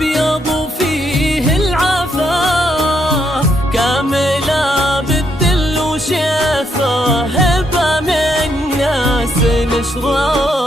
أبيض فيه العفاف، كاملة بالدل وشفاه، هبة من ناس الأشراف.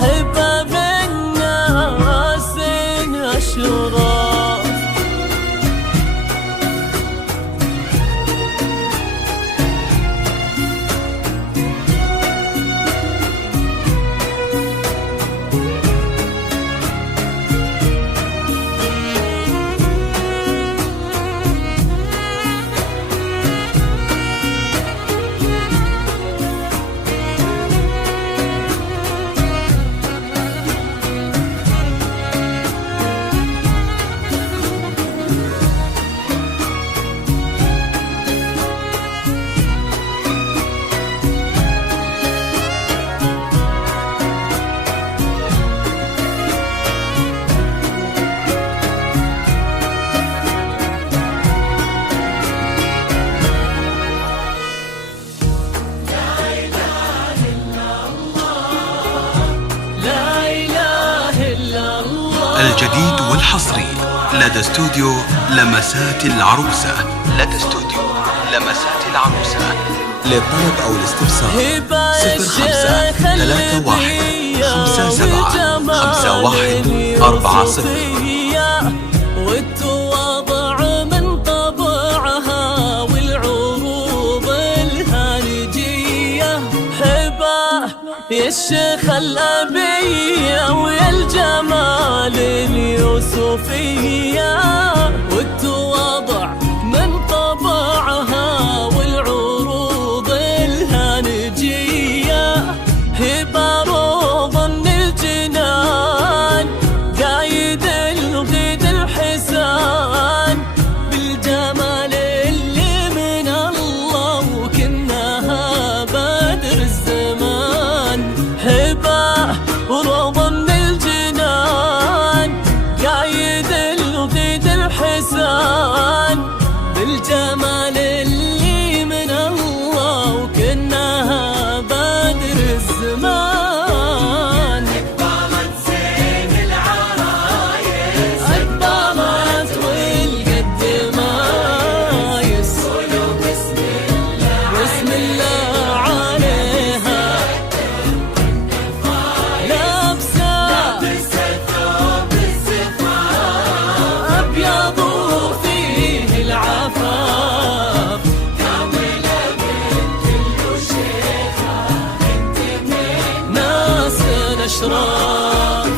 هبة من ناس أشراف. الجديد والحصري لدى استوديو لمسات العروسة. للطلب أو الاستفسار 0531575140. والتواضع من طبعها والعروض الهالجية، هبة يا الشيخ الأبية ويا الجمال اليوسفية، والتواضع من طبعها والعروض الهانجية، هبة روض الجنان قايد الغيد الحسان، بالجمال اللي من الله وكنها بدر الزمان، هبة روض الجنان قايد الغيد الحسان، بالجمال اللي من الله وكنها بدر الزمان. أقبلت زين العرايس، أقبلت والقد مايس، قولوا بسم الله، بسم الله عليها، لابسة ثوب الزفاف، أبيض وفيه العفاف، كاملة بالدل وشيخة، انت من ناس الأشراف.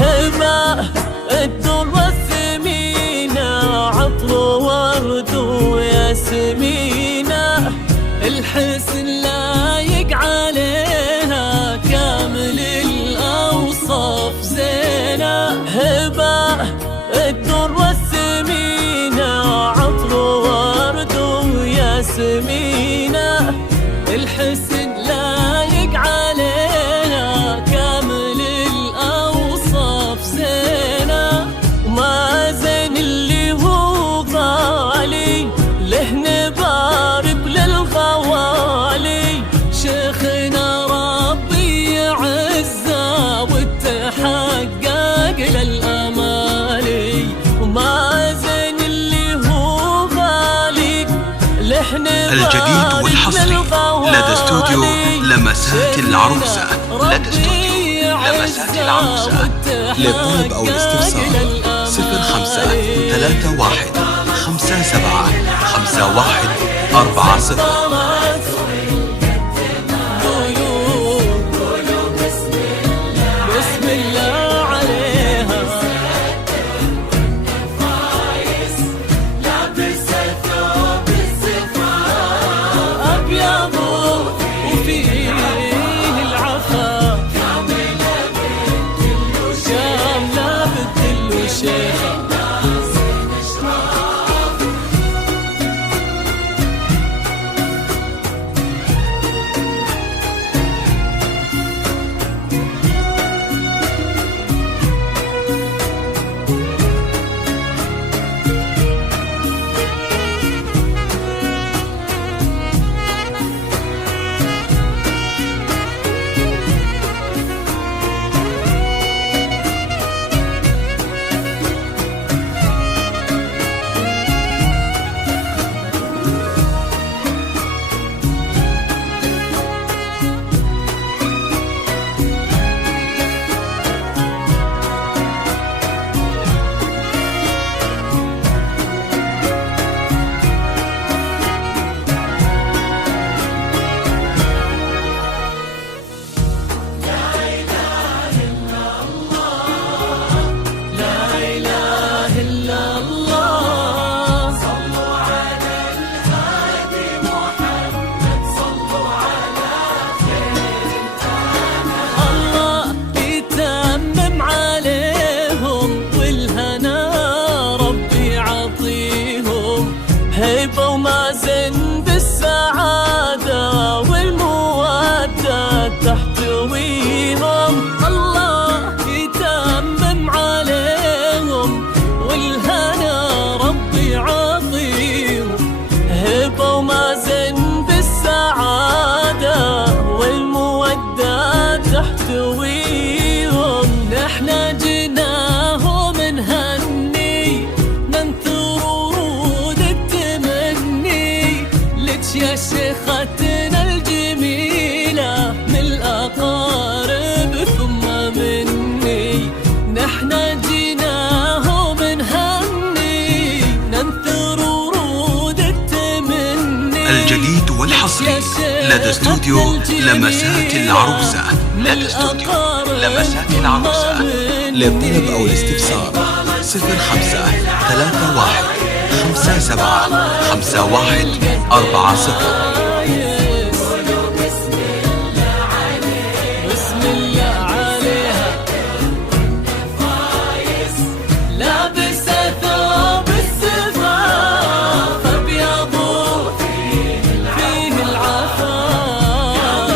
هبة الدر والثمينة، عطر ورد وياسمينة، الحسن لايق عليها، كامل الأوصاف زينة، هبة الدر والثمينة، عطر ورد وياسمينة، الحسن لايق عليها، الجديد والحصري لدى استوديو لمسات العروسة. لدى استوديو لمسات العروسة. للطلب أو الاستفسار 0531575140. بسم الله عليها لابسة ثوب الزفاف أبيض وفيه العفاف كاملة بالكل كاملة بالدل وشيخة هيبة ومازن بالسعادة والمودة تحتويهم الله يتمم عليهم والهنا ربي يعطيهم هيبة ومازن بالسعادة والمودة تحتويهم نحن جناهم نهني ننثر يا شيختنا الجميلة من الأقارب ثم مني نحن جيناهم نهني ننثر ورود التمني. الجديد والحصري لدى استوديو لمسات العروسة. لدى استوديو لمسات العروسة. للطلب أو الاستفسار 0531575140. بسم الله عليها لابسة ثوب الزفاف أبيض فيه العفاف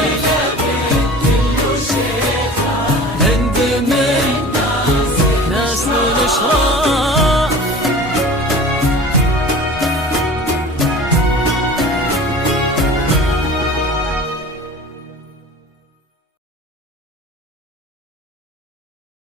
عند من ناس الأشراف